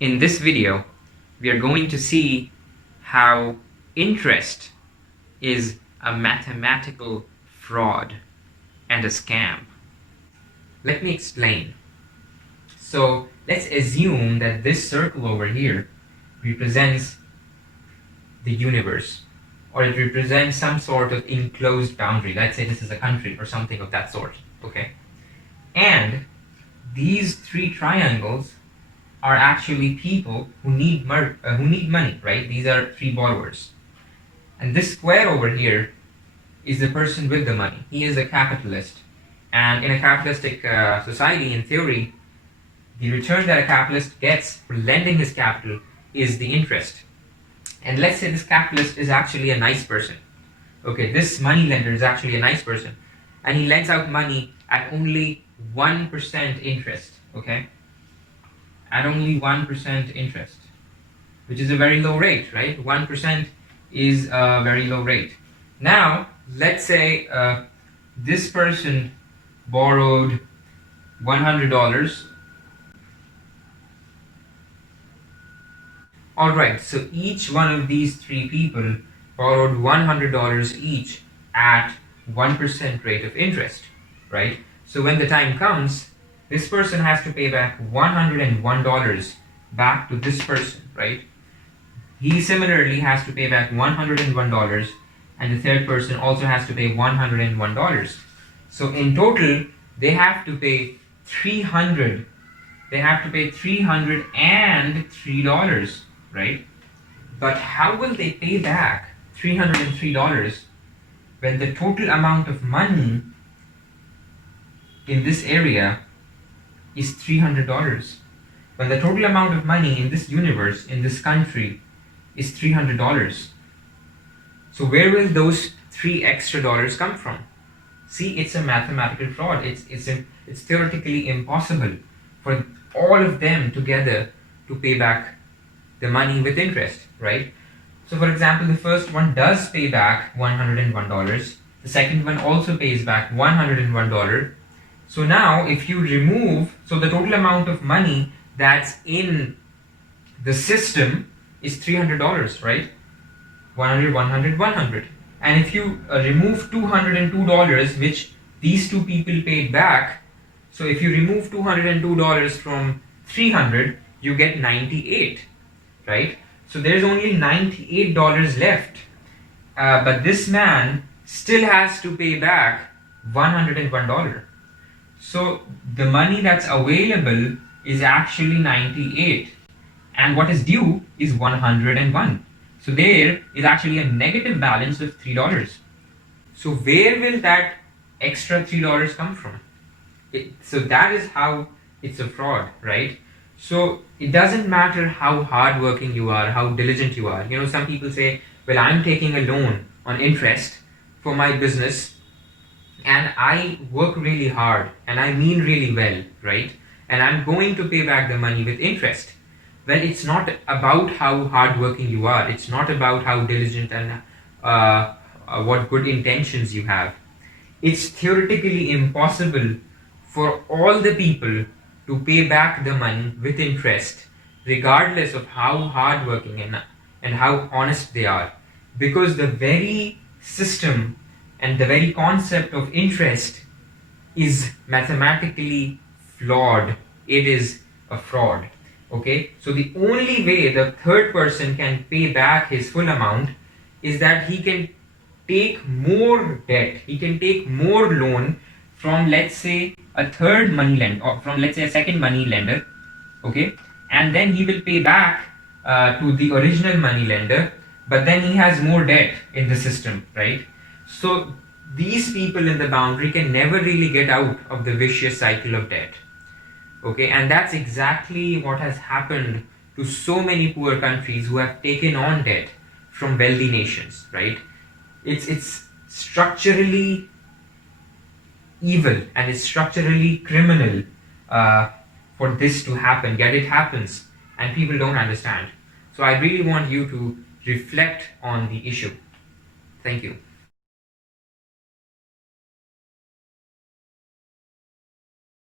In this video, we are going to see how interest is a mathematical fraud and a scam. Let me explain. So let's assume that this circle over here represents the universe, or it represents some sort of enclosed boundary. Let's say this is a country or something of that sort, okay? And these three triangles are actually people who need money, right? These are three borrowers. And this square over here is the person with the money. He is a capitalist. And in a capitalistic society, in theory, the return that a capitalist gets for lending his capital is the interest. And let's say this capitalist is actually a nice person. Okay, this money lender is actually a nice person. And he lends out money at only 1% interest, okay? At only 1% interest, which is a very low rate, right? 1% is a very low rate. Now, let's say this person borrowed $100. Alright, so each one of these three people borrowed $100 each at 1% rate of interest, right? So when the time comes, this person has to pay back $101 back to this person, right? He similarly has to pay back $101, and the third person also has to pay $101. So in total, they have to pay $300. They have to pay $303, right? But how will they pay back $303 when the total amount of money in this area is $300? When the total amount of money in this universe, in this country, is $300. So where will those $3 extra come from? See, it's a mathematical fraud. It's theoretically impossible for all of them together to pay back the money with interest, right? So for example, the first one does pay back $101. The second one also pays back $101. So now if you remove, so the total amount of money that's in the system is $300, right? 100, 100, 100. And if you remove $202, which these two people paid back, so if you remove $202 from 300, you get 98, right? So there's only $98 left. But this man still has to pay back $101. So the money that's available is actually 98, and what is due is 101. So there is actually a negative balance of $3. So where will that extra $3 come from? So that is how it's a fraud, right? So it doesn't matter how hardworking you are, how diligent you are. You know, some people say, well, I'm taking a loan on interest for my business, and I work really hard, and I mean really well, right? And I'm going to pay back the money with interest. Well, it's not about how hardworking you are. It's not about how diligent and what good intentions you have. It's theoretically impossible for all the people to pay back the money with interest, regardless of how hardworking and how honest they are. Because the very system and the very concept of interest is mathematically flawed. It is a fraud. Okay, so the only way the third person can pay back his full amount is that he can take more debt, he can take more loan from, let's say, a third money lender, or from, let's say, a second money lender, okay, and then he will pay back to the original money lender, but then he has more debt in the system, right? So these people in the boundary can never really get out of the vicious cycle of debt. Okay, and that's exactly what has happened to so many poor countries who have taken on debt from wealthy nations, right? It's structurally evil and it's structurally criminal for this to happen, yet it happens and people don't understand. So I really want you to reflect on the issue. Thank you.